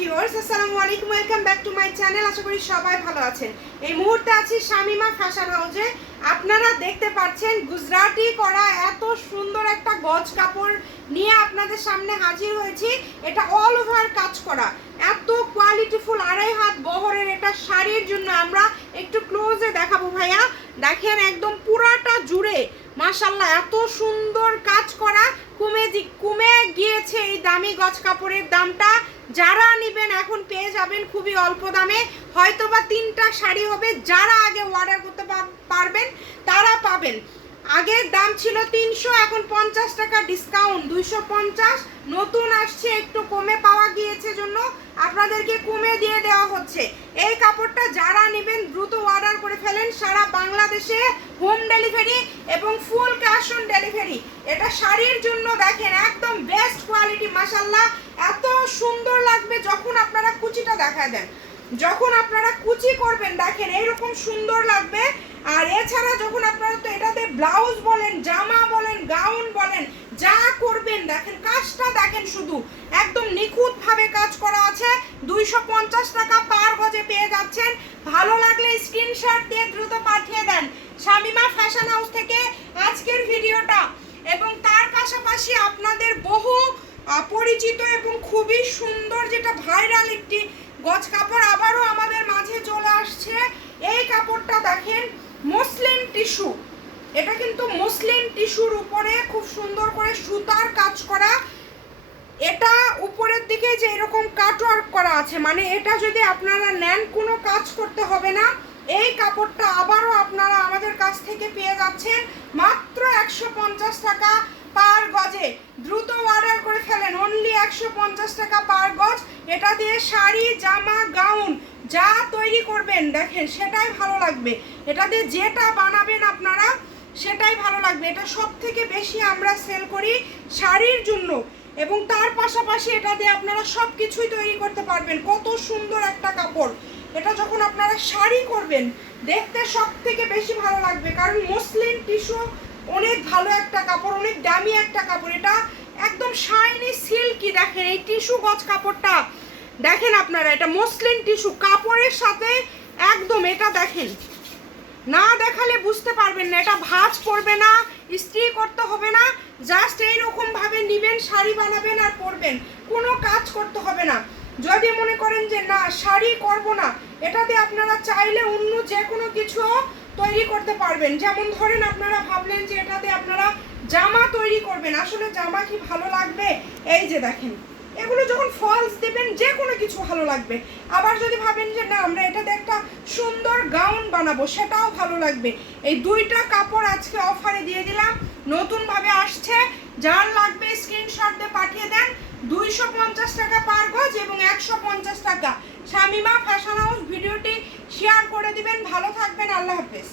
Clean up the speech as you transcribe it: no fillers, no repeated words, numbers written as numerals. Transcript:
Viewers, আসসালামু আলাইকুম, welcome back to my channel. আশা করি সবাই ভালো আছেন। এই মুহূর্তে আছি শামিমা ফ্যাশন হাউসে। আপনারা দেখতে পাচ্ছেন গুজরাটি করা এত সুন্দর একটা গজ কাপড় নিয়ে আপনাদের সামনে হাজির হয়েছি। এটা অল ওভার কাজ করা, এত কোয়ালিটিফুল, 2.5 হাত বহরের এটা শাড়ির জন্য আমরা একটু ক্লোজে দেখাবো ভাইয়া। দেখেন একদম পুরাটা জুড়ে মাশাআল্লাহ এত সুন্দর কাজ করা। কমে গিয়েছে এই দামি গজ কাপড়ের দামটা। যারা নেবেন এখন পেয়ে যাবেন খুবই অল্প দামে, হয়তোবা 3টা শাড়ি হবে। যারা আগে অর্ডার করতে পারবেন তারা পাবেন। আগের দাম ছিল 300, এখন 50 টাকা ডিসকাউন্ট 250। নতুন আসছে, একটু কমে পাওয়া গিয়েছে জন্য আপনাদেরকে কমে দিয়ে দেওয়া হচ্ছে। এই কাপড়টা যারা নেবেন দ্রুত অর্ডার করে ফেলেন। সারা বাংলাদেশে হোম ডেলিভারি এবং ফুল ক্যাশ অন ডেলিভারি। এটা শাড়ির জন্য দেখেন একদম বেস্ট কোয়ালিটি মাশাআল্লাহ। এত সুন্দর লাগবে যখন আপনারা কুচিটা দেখায় দেন, যখন আপনারা কুচি করবেন দেখেন এইরকম সুন্দর লাগবে। আর এছাড়া যখন আপনারা তো এটাতে ব্লাউজ বলেন, জামা বলেন, গাউন বলেন, যা করবেন দেখেন কাজটা দেখেন, শুধু একদম নিখুঁতভাবে কাজ করা আছে। 250 টাকা পার গজে পেয়ে যাচ্ছেন। ভালো লাগলে স্ক্রিনশট দিয়ে দ্রুত পাঠিয়ে দেন শামিমা ফ্যাশন হাউস থেকে আজকের ভিডিওটা। এবং তার পাশাপাশি আপনাদের বহু পরিচিত এবং খুবই সুন্দর যেটা ভাইরাল একটি গজ কাপড় আবারও আমাদের মাঝে চলে আসছে। এই কাপড়টা দেখেন মসলিন টিস্যু, এটা কিন্তু মসলিন টিস্যুর উপরে খুব সুন্দর করে সুতার কাজ করা। এটা উপরের দিকে যে এরকম কাটওয়ার্ক করা আছে, মানে এটা যদি আপনারা নেন কোনো কাজ করতে হবে না। এই কাপড়টা আবারও আপনারা আমাদের কাছ থেকে পেয়ে যাচ্ছেন মাত্র 150 টাকা পার গজে। দ্রুত অর্ডার করে ফেলেন, অনলি 150 টাকা পার গজ। এটা দিয়ে শাড়ি, জামা, গাউন যা তৈরি করবেন দেখেন সেটাই ভালো লাগবে। এটা দিয়ে যেটা বানাবেন আপনারা সেটাই ভালো লাগবে। এটা সব থেকে বেশি আমরা সেল করি শাড়ির জন্য, এবং তার পাশাপাশি এটা দিয়ে আপনারা সব কিছুই তৈরি করতে পারবেন। কত সুন্দর একটা কাপড়। এটা যখন আপনারা শাড়ি করবেন দেখতে সব থেকে বেশি ভালো লাগবে, কারণ মসলিন টিস্যু অনেক ভালো একটা কাপড়, অনেক দামি একটা কাপড়। এটা একদম শাইনি সিল্কি। দেখেন এই টিস্যু গজ কাপড়টা দেখেন আপনারা, এটা মসলিন টিস্যু কাপড়ের সাথে একদম। এটা দেখেন, না দেখালে বুঝতে পারবেন না। এটা ভাঁজ পড়বে না, ইস্ত্রি করতে হবে না, জাস্ট এইরকম ভাবে নেবেন, শাড়ি বানাবেন আর পরবেন, কোনো কাজ করতে হবে না। যদি মনে করেন যে না শাড়ি করব না, এটাতে আপনারা চাইলে অন্য যে কোনো কিছু তৈরি করতে পারবেন। যেমন ধরেন আপনারা ভাবলেন যে এটাতে আপনারা জামা তৈরি করবেন, আসলে জামা কি ভালো লাগবে? এই যে দেখেন এগুলো যখন ফলস দেবেন যে কোনো কিছু ভালো লাগবে। আবার যদি ভাবেন যে না আমরা এটাতে একটা সুন্দর গাউন বানাবো, সেটাও ভালো লাগবে। এই 2টা কাপড় আজকে অফারে দিয়ে দিলাম, নতুনভাবে আসছে। যার লাগবে স্ক্রিনশট দিয়ে পাঠিয়ে দেন। 250 টাকা পার গজ এবং 150 টাকা। শামিমা ফ্যাশন হাউস ভিডিওটি শেয়ার করে দিবেন। ভালো থাকবেন, আল্লাহ হাফেজ।